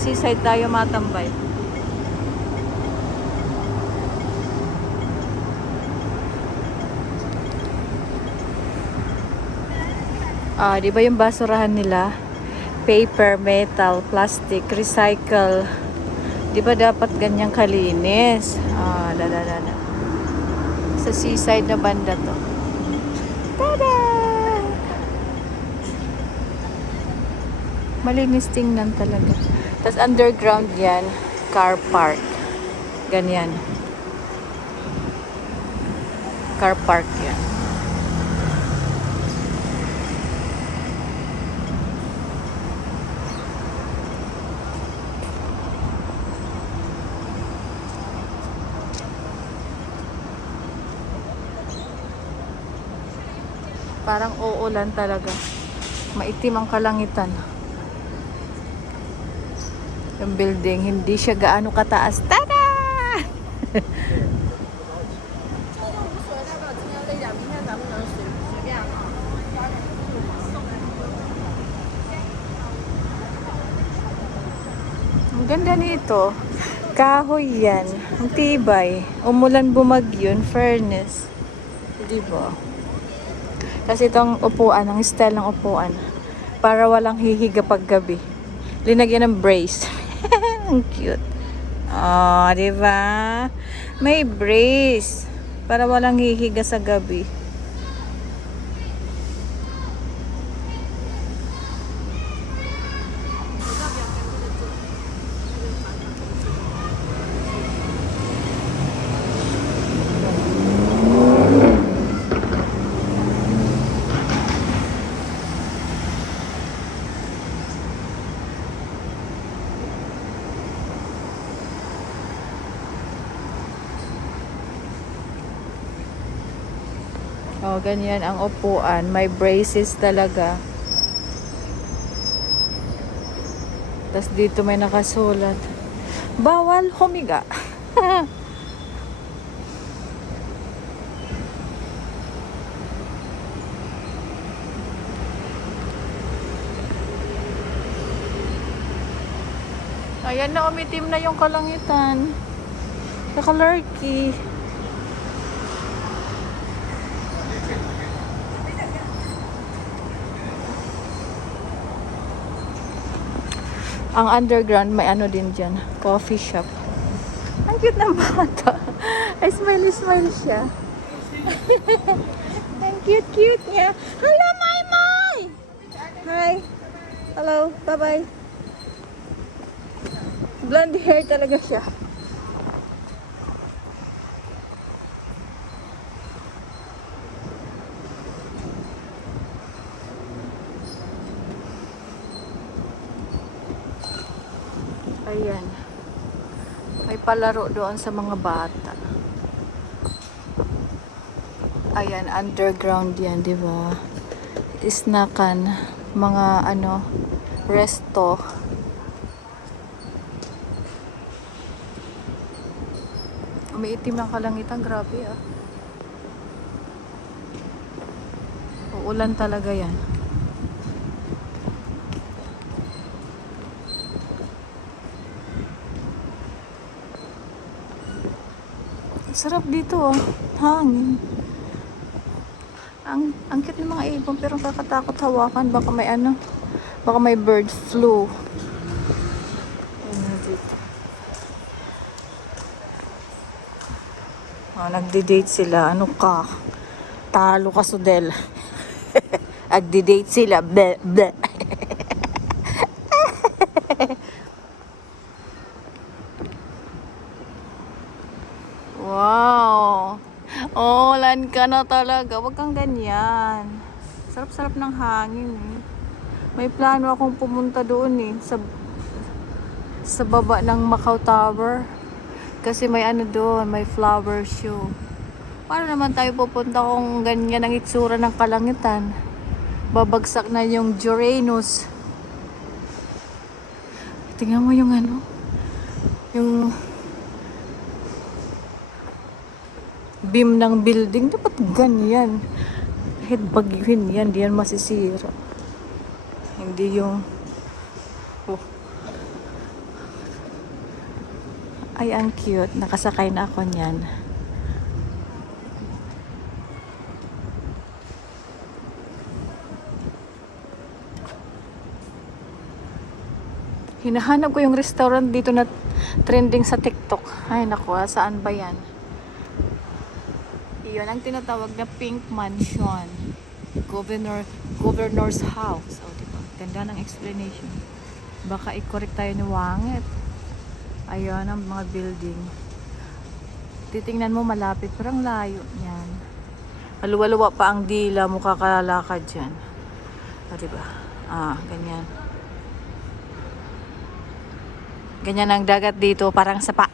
seaside tayo matambay. Di ba yung basurahan nila? Paper, metal, plastic, recycle. Di ba dapat ganyang kalinis? Da. Sa seaside na banda to. Tada! Malinis tingnan talaga. Tapos underground yan, car park. Ganyan. Car park yan. Parang uulan talaga. Maitim ang kalangitan. Yung building, hindi siya gaano kataas. Tada! Ang ganda nito. Kahoy yan. Ang tibay. Umulan bumagyo, in fairness. Diba? Kasi itong upuan, ang style ng upuan, para walang hihiga pag gabi. Linagyan ng brace. Ang cute. Oh, di ba? May brace para walang hihiga sa gabi. Oh, ganyan ang upuan. May braces talaga. Tapos dito may nakasulat. Bawal humiga. Ayan na, umitim na yung kalangitan. Naka-lurky. Ang underground, may ano din dyan. Coffee shop. Ang cute ng bata. Ay, smiley siya. Ang cute niya. Hello, Maymay! Hi. Hello. Bye-bye. Blonde hair talaga siya. Ayan. May palaro doon sa mga bata. Ayan, underground yan, di ba? Isnakan, mga ano, resto. Umiitim ang kalangitan, grabe ah. Uulan talaga yan. Sarap dito oh. Hangin. Ang cute ng mga ibon pero kakatakot hawakan. Baka may ano. Baka may bird flu. Ayan dito. Oh, nagdi-date sila. Ano ka? Talo ka, Sudel. Nagdi-date sila. Bleh, bleh. Wow! Oh, lan ka na talaga. Huwag kang ganyan. Sarap-sarap ng hangin eh. May plano akong pumunta doon eh. Sa baba ng Macau Tower. Kasi may ano doon, may flower show. Paano naman tayo pupunta kung ganyan ang itsura ng kalangitan? Babagsak na yung Uranus. Tingnan mo yung ano. Yung beam ng building, dapat ganyan. Kahit bagyuhin yan, di yan masisira. Hindi yung Ay, ang cute. Nakasakay na ako niyan. Hinahanap ko yung restaurant dito na trending sa TikTok. Ay, naku, saan ba yan? Iyon ang tinatawag na Pink Mansion. Governor's House. O, diba? Ganda ng explanation. Baka i-correct tayo ni Wangit. Ayan ang mga building. Titingnan mo malapit, parang layo niyan. Maluwa-luwa pa ang dila mo kakalakad dyan. O, diba? Ganyan. Ganyan ang dagat dito, parang sapa.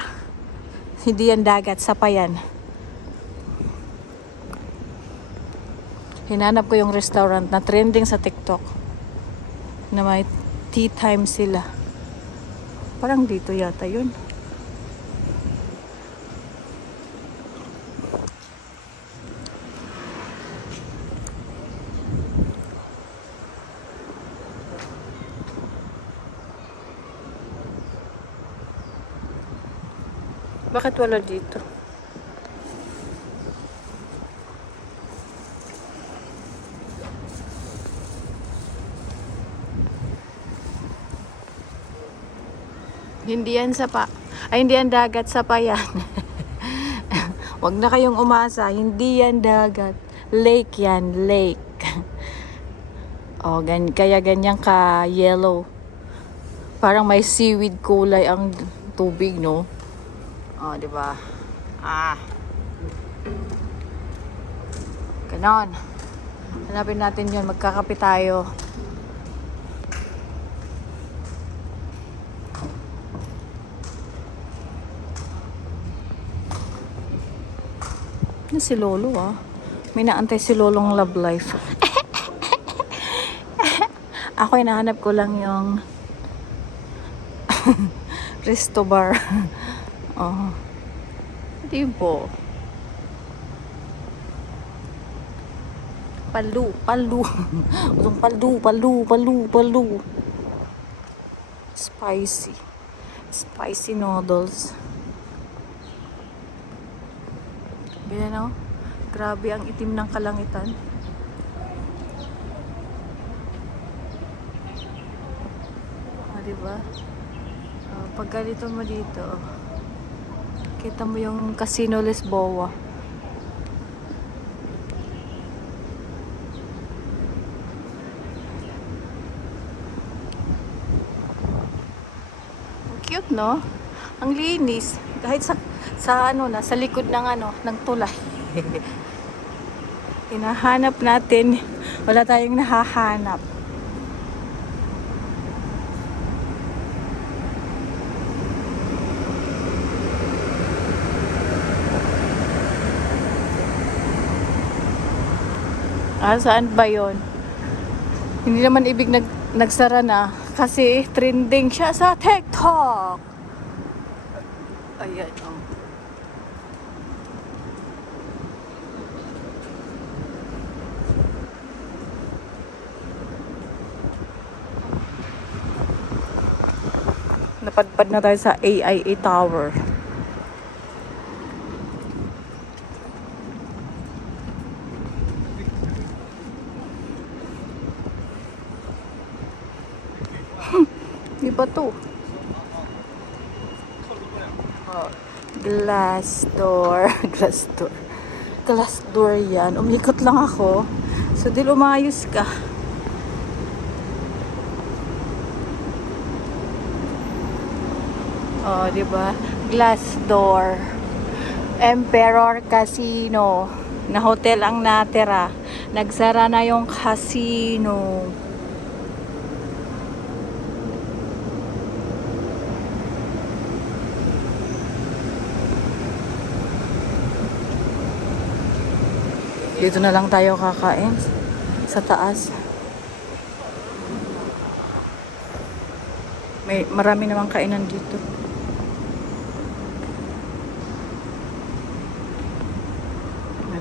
Hindi yan dagat, sapa yan. Hinanap ko yung restaurant na trending sa TikTok. Na may tea time sila. Parang dito yata yun. Bakit wala dito? Hindi yan sapa. Ay, hindi yan dagat, sapa yan. Huwag na kayong umasa. Hindi yan dagat. Lake yan, lake. Kaya ganyan ka yellow. Parang may seaweed kulay ang tubig, no? Di ba? Ganon. Hanapin natin 'yon, magkakape tayo. Si Lolo, may naantay si Lolong love life. Ako hinahanap ko lang yung resto bar. Diba? Palu. Utong palu. Spicy noodles. Ganyan, grabe ang itim ng kalangitan. Diba? Pag ganito mo dito, kita mo yung Casino Lisboa. Cute, no? Ang linis. Kahit sa likod ng tulay. Hinahanap natin. Wala tayong nahahanap. Saan ba yon? Hindi naman ibig nagsara na kasi trending siya sa TikTok. Ayan, Napadpad na tayo sa AIA Tower. Di ba to? Glass door yan. Umikot lang ako. So, di lumayos ka. Di ba? Glass door. Emperor Casino. Na hotel ang natira. Nagsara na yung casino. Dito na lang tayo kakain sa taas. Marami namang kainan dito.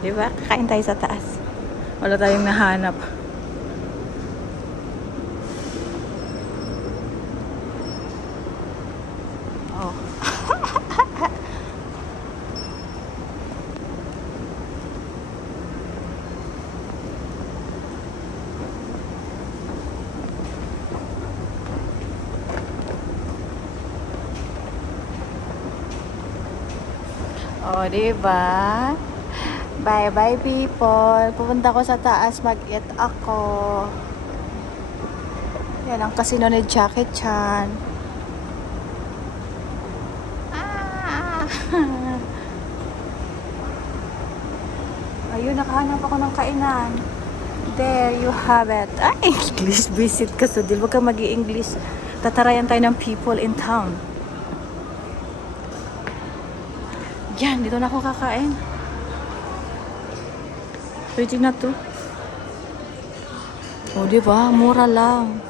Diba? Kakain tayo sa taas. Wala tayong nahanap. O, diba? Bye-bye, people. Pupunta ko sa taas, mag-eat ako. Yan ang casino ni Jackie Chan. Ah! Ayun, nakahanap ako ng kainan. There you have it. Ay, English visit ka sa dil. Huwag ka mag-i-English. Tatarayan tayo ng people in town. Yan, dito na ako kakain. Pwede na to. O, diba? Mura lang.